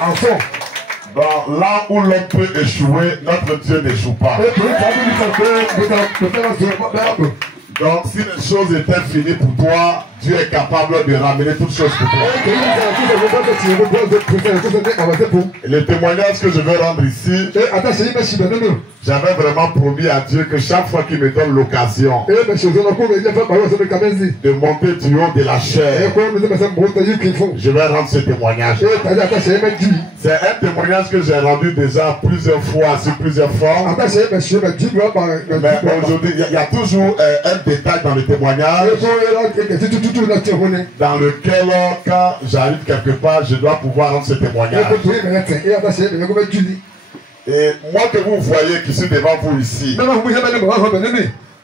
enfant. Dans là où l'homme peut échouer, notre Dieu n'échoue pas. Donc si les choses étaient finies pour toi, Dieu est capable de ramener toutes choses pour toi. Et le témoignage que je veux rendre ici, j'avais vraiment promis à Dieu que chaque fois qu'il me donne l'occasion de monter du haut de la chair, je vais rendre ce témoignage. C'est un témoignage que j'ai rendu déjà plusieurs fois sur plusieurs formes. Mais aujourd'hui, il y a toujours un détail dans le témoignage dans lequel, quand j'arrive quelque part, je dois pouvoir rendre ce témoignage. Et moi que vous voyez qui suis devant vous ici,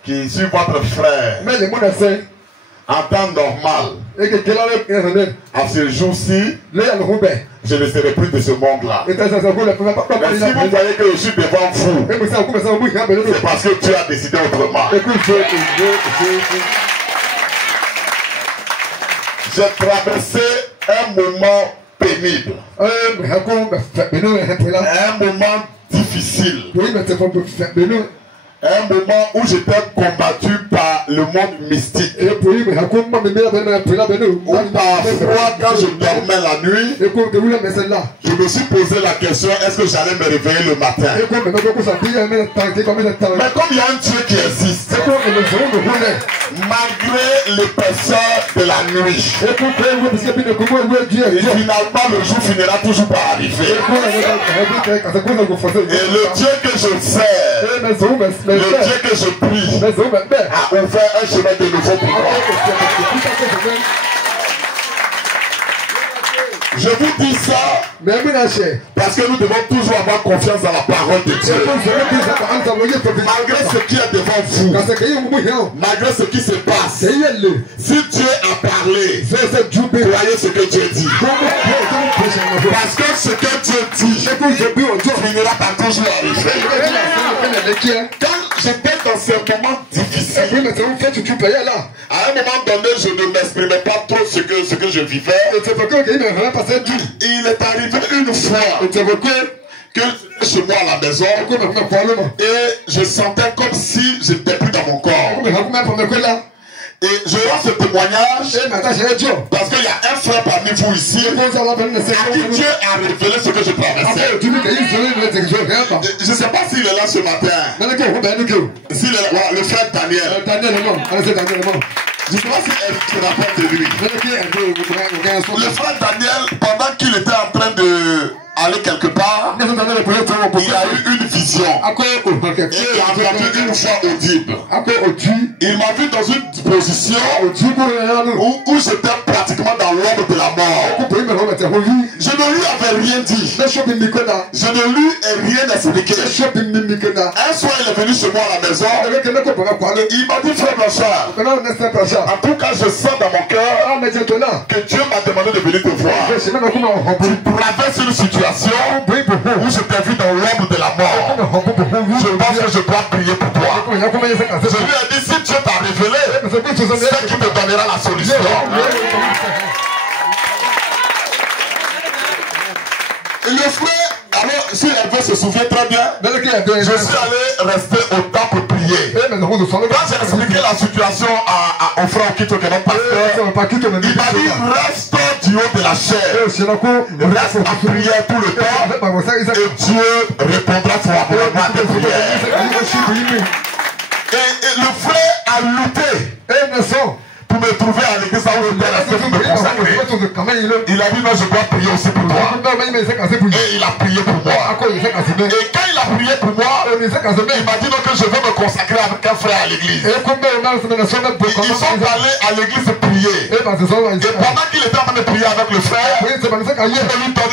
qui suis votre frère, en temps normal, à ce jour-ci, je ne serai plus de ce monde-là. Mais si vous voyez que je suis devant vous, c'est parce que Dieu a décidé autrement. J'ai traversé un moment pénible, un moment difficile, un moment où j'étais combattu par le monde mystique. Où parfois, quand je dormais la nuit, je me suis posé la question, est-ce que j'allais me réveiller le matin? Mais comme il y a un Dieu qui existe, malgré l'épaisseur de la nuit, et finalement le jour finira toujours par arriver. Et le Dieu que je sers, le Dieu que je prie, a ouvert un chemin de nouveau pour moi. Je vous dis ça parce que nous devons toujours avoir confiance dans la parole de Dieu. Malgré ce qui est devant vous, malgré ce qui se passe, si Dieu a parlé, croyez ce que Dieu dit. Parce que ce que Dieu dit finira par toujours arriver. Quand j'étais dans ce moment difficile, à un moment donné, je ne m'exprimais pas trop ce que je vivais. Il est arrivé une fois que chez moi à la maison et je sentais comme si je n'étais plus dans mon corps. Et je rends ce témoignage parce qu'il y a un frère parmi vous ici à qui Dieu a révélé ce que je traversais. Je ne sais pas s'il est là ce matin. S'il est là, le frère Daniel. Je ne sais pas si elle se rappelle de lui. Le frère Daniel, pendant qu'il était en train de aller quelque part, il a eu une vision. Et il a entendu une voix audible. Il m'a vu dans une position où j'étais pratiquement dans l'ombre de la mort. Je ne lui avais rien dit. Je ne lui ai rien expliqué. Un soir, il est venu chez moi à la maison. Il m'a dit, frère Blanchard, en tout cas, je sens dans mon cœur que Dieu m'a demandé de venir te voir. Tu traverses une situation où je t'ai vu dans l'ombre de la mort. Je pense que je dois prier pour toi. Je lui ai dit, si Dieu t'a révélé, c'est qui te donnera la solution. Et le frère, alors, si Hervé se souvient très bien, je suis allé rester au temple pour prier. Quand j'ai expliqué la situation au frère Okito, que notre pasteur, il m'a dit, reste du haut de la chair. Reste à prier tout le temps. Et Dieu répondra favorablement à tes prières. Et le frère a lutté pour me trouver à l'église où je dois rester pour me consacrer. Il a dit non, je dois prier aussi pour toi. Et il a prié pour moi. Et quand il a prié pour moi, il m'a dit non, que je veux me consacrer avec un frère à l'église. Ils sont allés à l'église prier. Et pendant qu'il était en train de prier avec le frère, il lui donne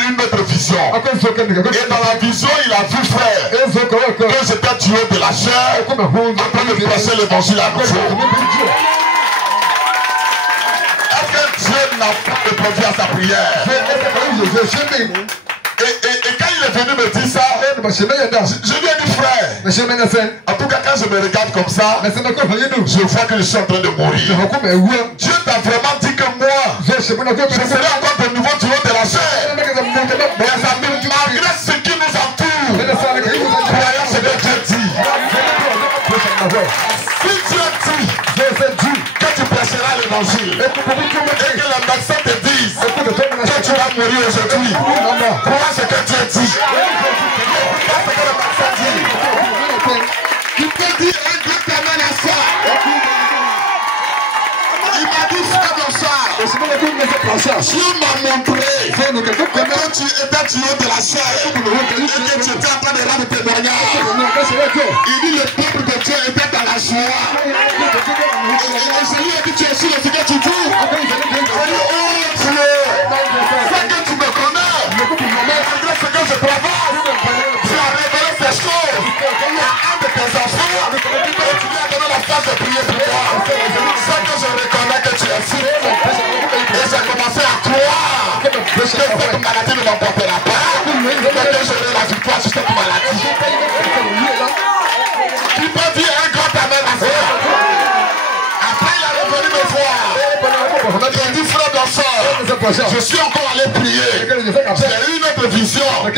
une autre vision. Et dans la vision, il a vu frère que j'étais du haut de la chair en train de prêcher l'évangile à nouveau. Dieu n'a pas répondu à sa prière. Et quand il est est venu me dire ça, je lui ai dit frère, en tout cas quand je me regarde comme ça, je vois que je suis en train de mourir. Dieu t'a vraiment dit que moi, je serai encore de nouveau du haut de la chair. Malgré ce qui nous entoure, croyons ce que Dieu dit. Si Dieu dit que tu prêcheras l'évangile et que les médecins te disent que tu vas mourir aujourd'hui, crois ce que Dieu dit. Crois ce que le médecin dit. Tu peux dire un grand amen à ça. Il m'a dit frère de ça. Dieu m'a montré que tu étais du haut de la chair et que tu étais en train de rendre témoignage. Il dit le peuple de Dieu était dans la joie. Et je lui ai dit tu es sûr de ce que tu dis. Il dit oh Dieu, c'est que tu me connais. Malgré ce que je travaille, tu as révélé ces choses. Il y a un de tes enfants et tu lui as donné la place de prier pour toi. C'est que je reconnais que tu es sûr. Et j'ai commencé à croire que cette maladie ne m'emportera pas. Et que j'aurai la victoire sur cette maladie. Tu peux dire un grand amen à ça. Après il est revenu me voir. Il a dit frère danseur, je suis encore allé prier. J'ai eu une autre vision. J'ai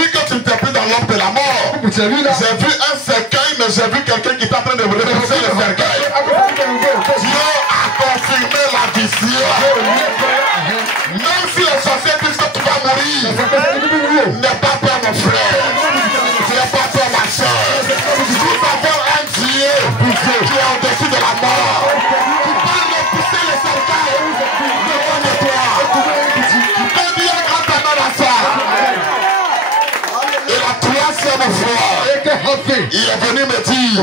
vu que tu n'étais plus dans l'ombre de la mort. J'ai vu un cercueil, mais j'ai vu quelqu'un qui est en train de repousser le cercueil. Dieu a confirmé la vision. Même si les sorciers disent que tu vas mourir, n'aie pas peur mon frère. N'aie pas peur ma soeur. Nous avons un Dieu qui est au-dessus de la mort. Qui va repousser le cercueil devant de toi. Tu peux dire un grand amen à ça. Et la troisième fois, il est venu me dire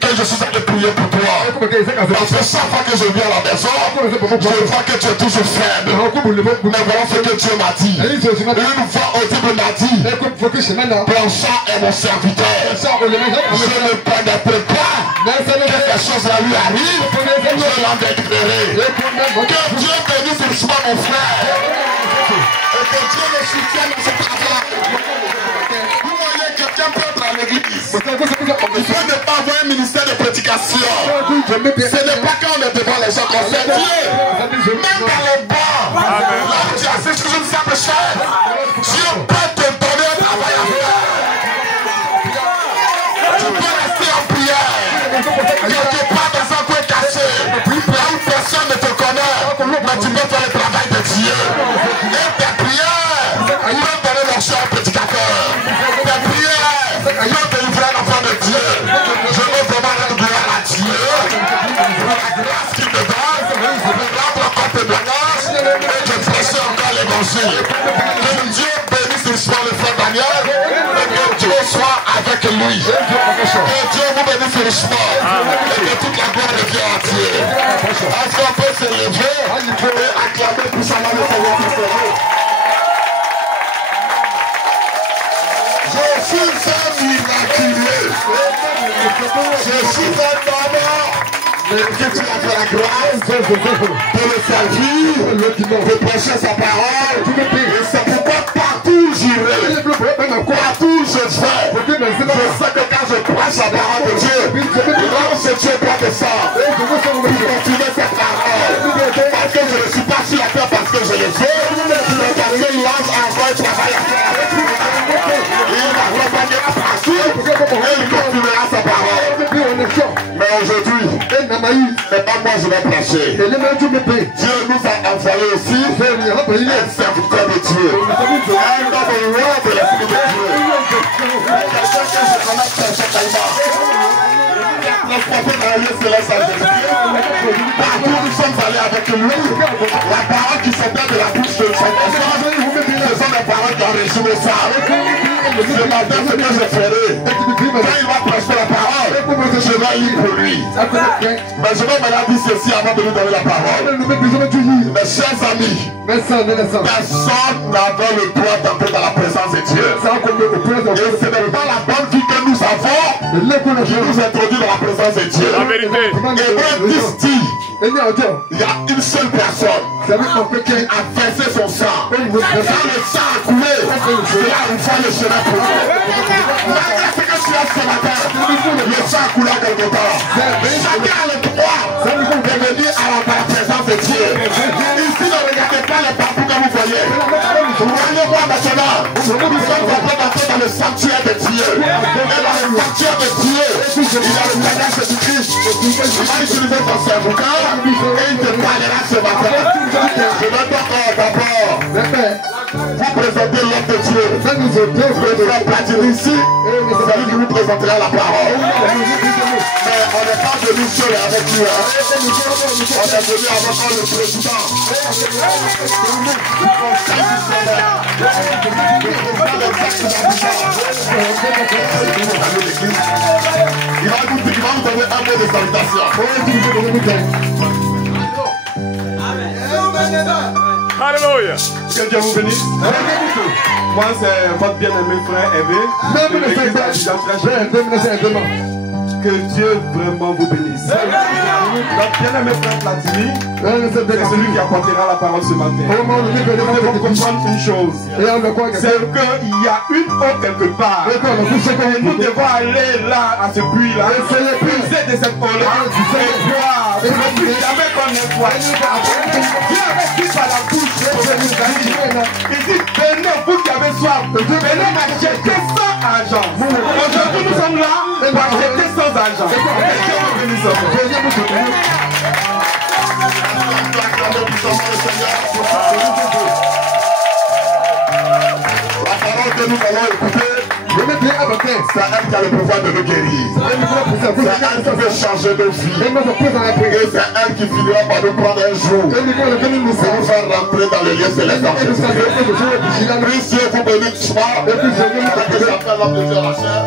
que je suis en train de prier pour toi. Parce que chaque fois que je viens à la maison, je vois que tu es toujours faible. Mais voilà ce que Dieu m'a dit. Une voix audible m'a dit, Blanchard est mon serviteur. Je ne pénètre pas que quelque chose à lui arrive. Je l'en déclarerai. Que Dieu bénisse richement mon frère. Et que Dieu le soutienne dans ce travail. Vous voyez, quelqu'un peut être à l'église. Il faut ne pas avoir un ministère de prédication. Ce n'est pas quand on est devant les gens qu'on sait Dieu. Même dans les bancs, là où tu assistes sur une simple chaise, Dieu peut te donner un travail à faire. Tu peux rester en prière. Quelque part dans un coin caché, là où personne ne te connaît, mais tu peux faire le travail de Dieu. Et tes prières peuvent donner leur choix au prédicateur. Tes prières peuvent délivrer l'enfant de Dieu. Je veux vraiment rendre gloire à Dieu pour la grâce qu'il me donne, pour rendre encore témoignage et de prêcher encore l'évangile. Que Dieu bénisse richement le frère Daniel et que Dieu soit avec lui. Que Dieu vous bénisse richement et que toute la gloire revienne à Dieu. Est-ce qu'on peut se lever et acclamer puissamment le Seigneur pour ce jour? Je suis un miraculeux. Je suis un homme. Que tu as fait la grâce de le servir, de prêcher sa parole. Et c'est pourquoi partout j'irai, partout je vais. Je sais que quand je prêche la parole de Dieu, l'ange Dieu doit descendre pour continuer cette parole. Parce que je ne suis pas sur la terre parce que je le fais, mais parce que l'ange a encore un travail à faire avec moi. Il m'accompagnera partout et il continuera sa parole. Mais aujourd'hui, c'est pas moi je vais prêcher. Dieu nous a envoyé aussi un serviteur de Dieu. Un homme roi de l'esprit de Dieu. Quelqu'un que je connais personnellement. Transporté dans le lieu céleste à Jésus. Partout nous sommes allés avec lui. La parole qui s'était de la bouche de son enfant, ce sont des paroles qui ont résumé ça. Ce matin, ce que je ferai, quand il va prêcher la parole, je vais lire pour lui. Mais je vais maintenant dire ceci avant de lui donner la parole. Mes chers amis, personne n'avait le droit d'entrer dans la présence de Dieu. Et ce n'est pas la bonne vie que nous avons qui nous introduit dans la présence de Dieu. Hébreu 10 dit, il y a une seule personne qui a versé son sang. Quand le sang a coulé, Cela ouvre le chemin pour vous. Malgré ce que tu as ce matin, le sang a coulé quelque part. Chacun a le droit de venir à la présence de Dieu. Ici, ne regardez pas les partout que vous voyez. Voyez-moi maintenant. Nous sommes en train d'entrer dans le sanctuaire de Dieu. Et dans le sanctuaire de Dieu, il y a le Seigneur Jésus-Christ. Il va utiliser ton serviteur et il te parlera ce matin. Je vais d'abord vous présenter l'homme de Dieu. Le frère Platini ici, c'est lui qui vous présentera la parole. Mais on n'est pas venu seul avec lui. On est venu avec le président. Il va nous donner un mot de salutation. Alléluia. Que Dieu vous bénisse. Moi, c'est votre bien-aimé frère Hervé. Que Dieu vraiment vous bénisse. Notre bien-aimé frère Platini, c'est celui qui apportera la parole ce matin. Nous devons comprendre une chose. C'est qu'il y a une eau quelque part. Et nous devons aller là, à ce puits-là, puiser de cette eau-là, et boire. Pour ne plus jamais qu'on ait soif. Dieu avait dit par la bouche, il dit, venez, vous qui avez soif, venez m'acheter sans argent. Aujourd'hui, nous sommes là pour acheter sans argent. Et Dieu vous bénisse. La parole que nous allons écouter, c'est elle qui a le pouvoir de nous guérir. C'est elle qui peut changer nos vies. Et c'est elle qui finira par nous prendre un jour pour nous faire rentrer dans le lieu céleste. Puis Dieu vous bénisse, que j'appelle l'homme de Dieu la chair.